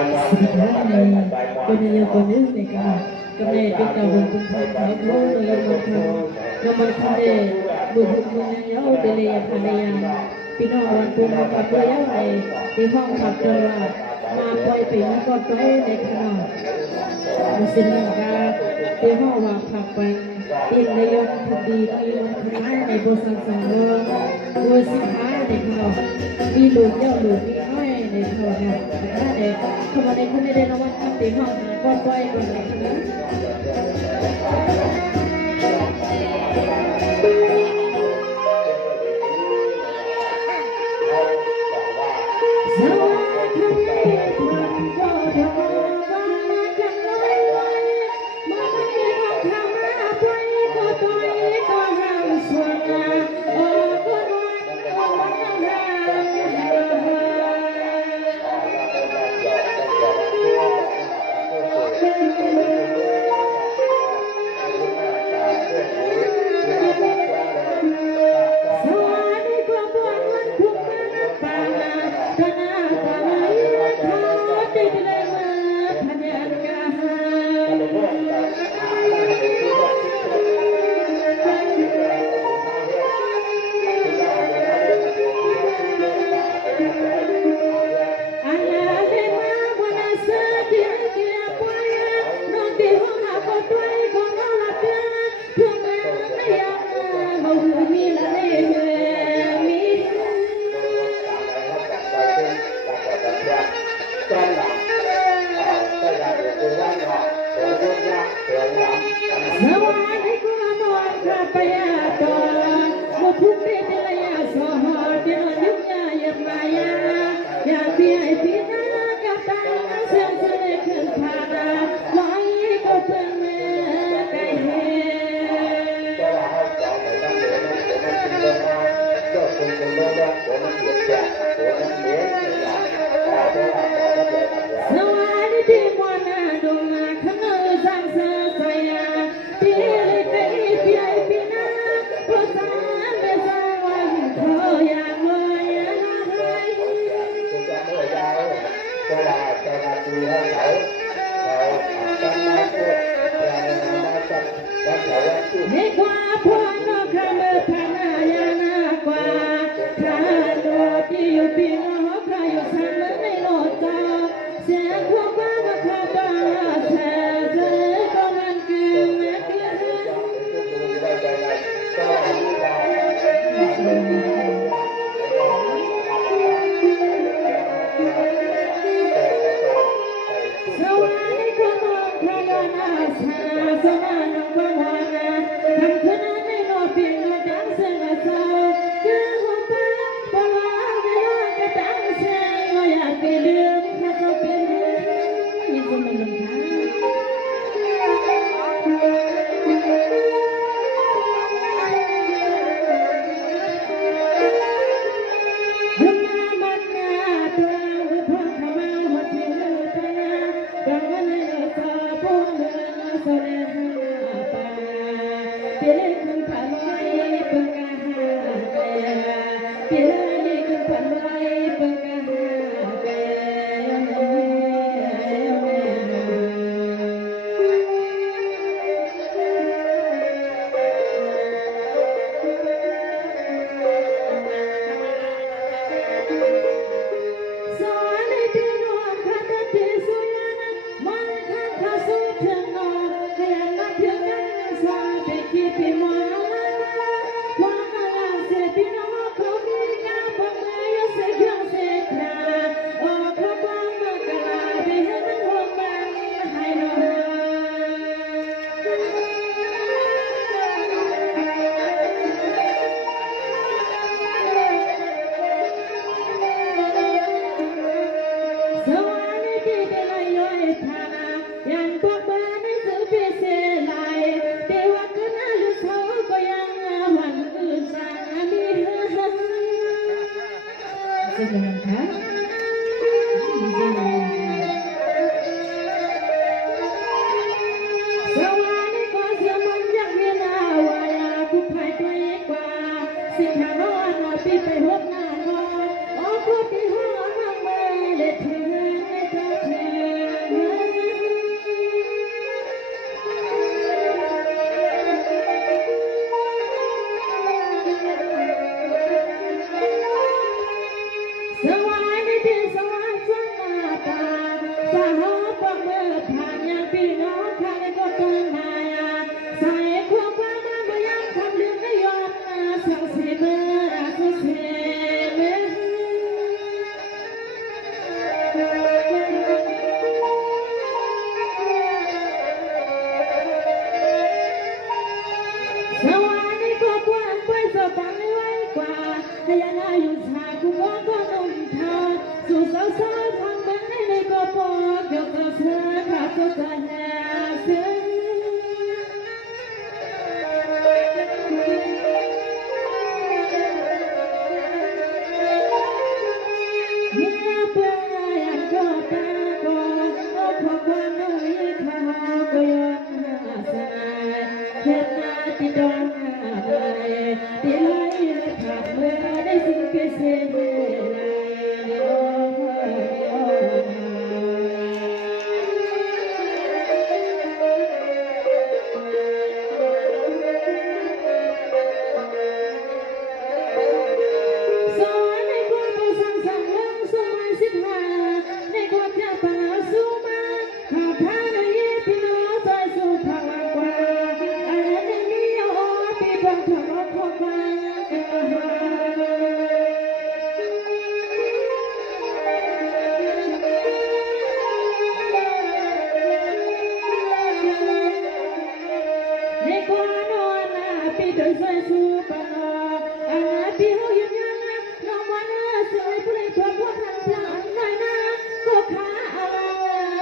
สุดท้ายในคนเดียวคนนึงในการกำเนิดเป็นการบนคุณพ่อเขาโน้โดยมันทำน้ำมันทะเลบุญบุญเยาเดลียภรรยาพี่น้องวันปุ่นกับเพื่อนในที่ห้องขับตลาดมาปล่อยไปมันก็ปล่อยในขนมมุสลิมก็ที่ห้องวางขับไปอินในยนคดีในยนคณะในบทสังสารโดยสินค้าในขนมมีหลุดเยอะหลุดมีน้อยในขนมเนี่ยถ้าในขบวนในคนในเดนวันทำที่ห้องก็ปล่อยกันในขนมส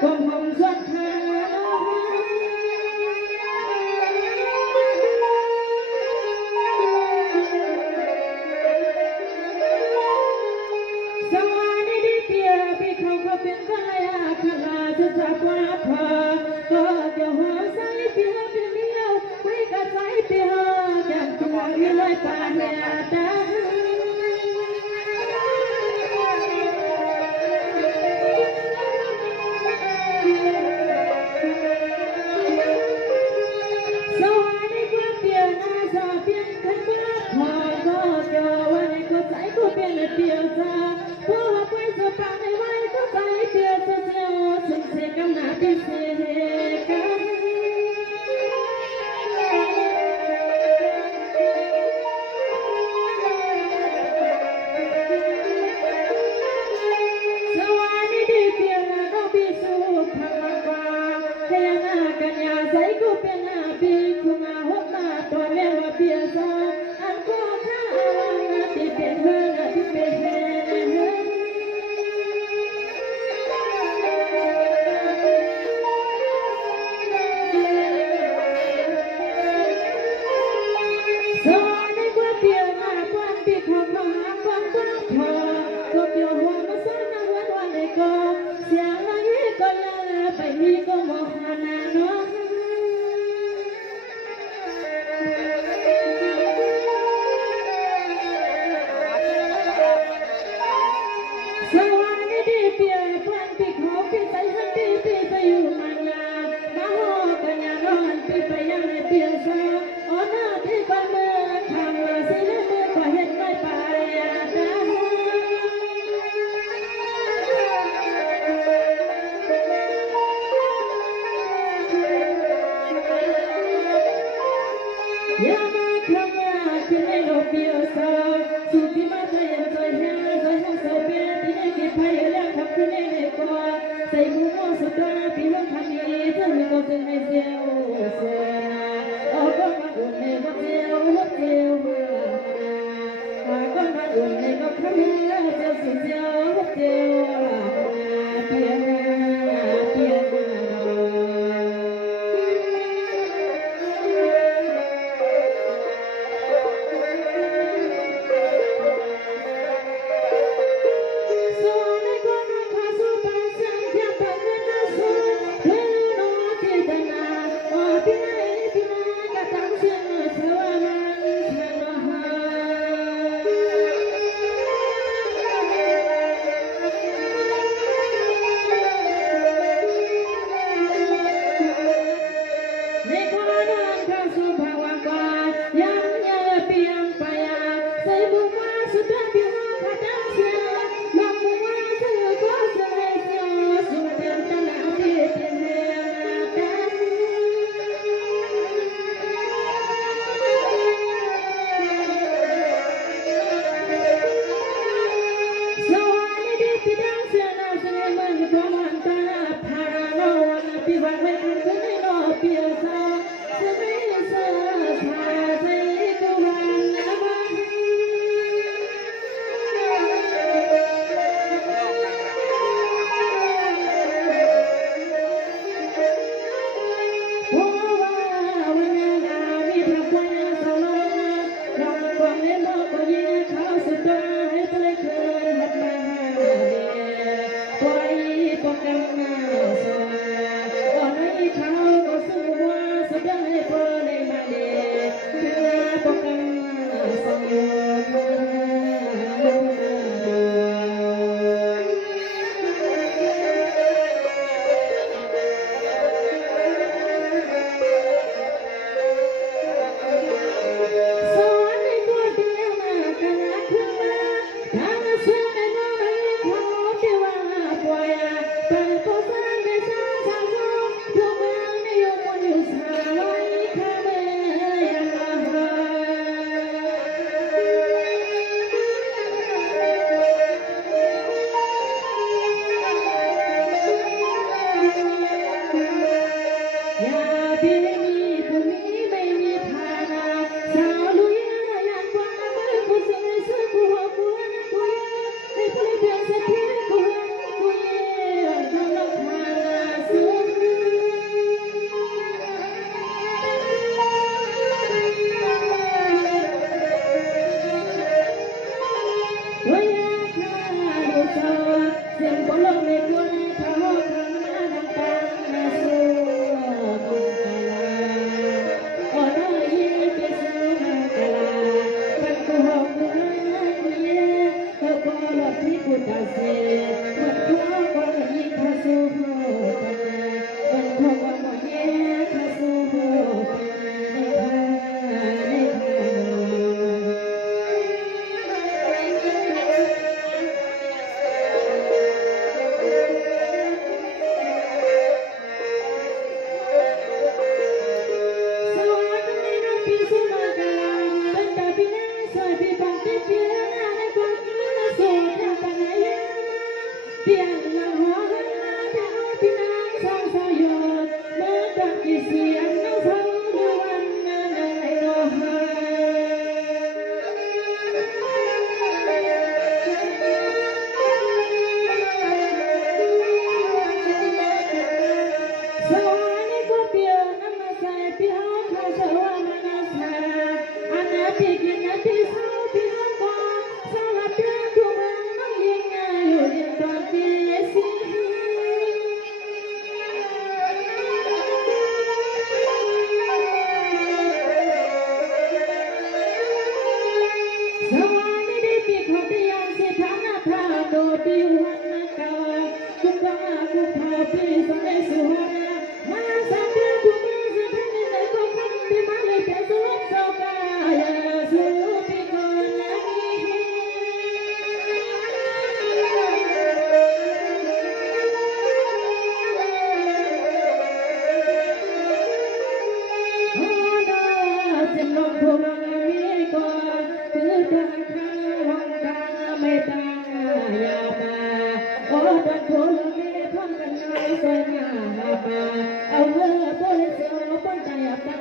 ความหอมสดหาสวัสดีเปียพี่เขาก็เป็นกายอาคาราจะจับว่าพอก็จะหัวใส่เปียเป็นเดียวไว้กับใส่เปียจับตัวอยู่เลยป่าเหียตาสวัสดีครับเปียนาซาเปียขันบ้าพอก็จะวันนี้ก็ใส่ก็เปียเปียซาเพราะว่าไปสบายไว้ก็ใส่เปียเสียวสุดเสียกันหนาพิเศษกันสวัสดีเปียนาเราพิสูจน์พลังกว่าเฮียนากันยาใส่ก็เป็นนาปีคุณอาหดมาตัวแม่ว่าเปียซาอันก็ข้านาที่เป็นเฮือนาที่เป็นเฮสวัสดีครับเปียนาก่อนปีของมาก่อนก็พอก็เกี่ยวหัวมาสนาวันในก็เสียงอะไรก็ยาไปมีก็มองหานาเนาะสวัสดีเปียก่อนปีของปีใส่หันปีไปอยู่มันยามาหอกันยานอนปีไปยังในเปียซาอ๋อหน้าที่ก่อนเมื่อทำมาสิแล้วเมื่อก็เห็นไม่ไปยาดาอย่ามาทำงานที่ไม่รู้เปียซาสุดที่มาใจใจแห้งใจห้องเสเปียที่ได้กินไปแล้วทำขึ้นในก่อใส่หูมอสุดตาปีห้องทำนี้เธอไม่ก็เป็นให้เสียวเสียเอาก็มาอุ่นในก็เจียวเจียวเมื่อมาก็มาอุ่นในก็ขมิ้นเจียวสุดเจียวเจียวเปียนาเปียนาโ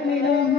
ไม่ร้องไห้